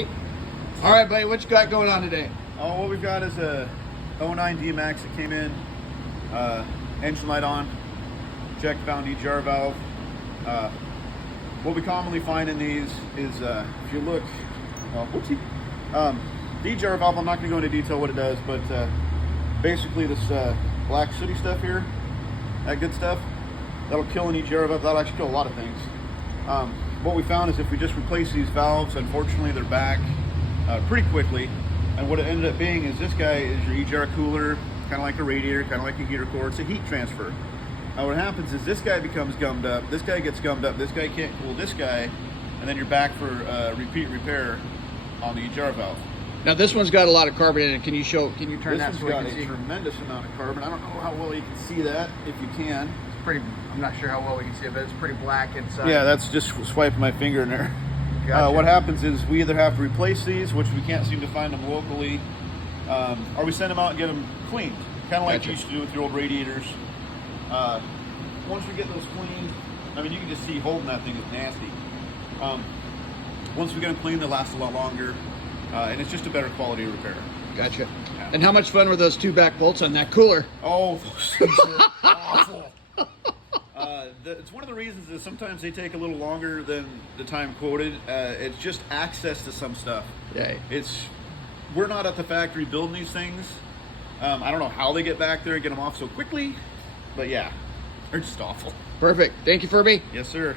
All right, buddy, what you got going on today? Oh, what we've got is a 09 DMAX that came in, engine light on, checked, found EGR valve. What we commonly find in these is, if you look, whoopsie, the EGR valve, I'm not going to go into detail what it does, but basically this black sooty stuff here, that good stuff, that'll kill an EGR valve. That'll actually kill a lot of things. What we found is if we just replace these valves, unfortunately they're back pretty quickly. And what it ended up being is this guy is your EGR cooler, kind of like a radiator, kind of like a heater core. It's a heat transfer. Now what happens is this guy becomes gummed up, this guy gets gummed up, this guy can't cool this guy, and then you're back for repeat repair on the EGR valve. Now this one's got a lot of carbon in it. Can you turn that so we can This one's got see? a tremendous amount of carbon. I don't know how well you can see that, if you can. It's pretty, I'm not sure how well we can see it, but it's pretty black inside. Yeah, that's just swiping my finger in there. Gotcha. What happens is we either have to replace these, which we can't seem to find them locally, or we send them out and get them cleaned, kind of like Gotcha. you used to do with your old radiators. Once we get those cleaned, I mean, you can just see holding that thing is nasty. Once we get them cleaned, they last a lot longer, and it's just a better quality repair. Gotcha. And how much fun were those two back bolts on that cooler? Oh, those things are awful. It's one of the reasons that sometimes they take a little longer than the time quoted. It's just access to some stuff. Yeah. We're not at the factory building these things. I don't know how they get back there and get them off so quickly, but yeah, they're just awful. Perfect. Thank you, Furby. Yes, sir.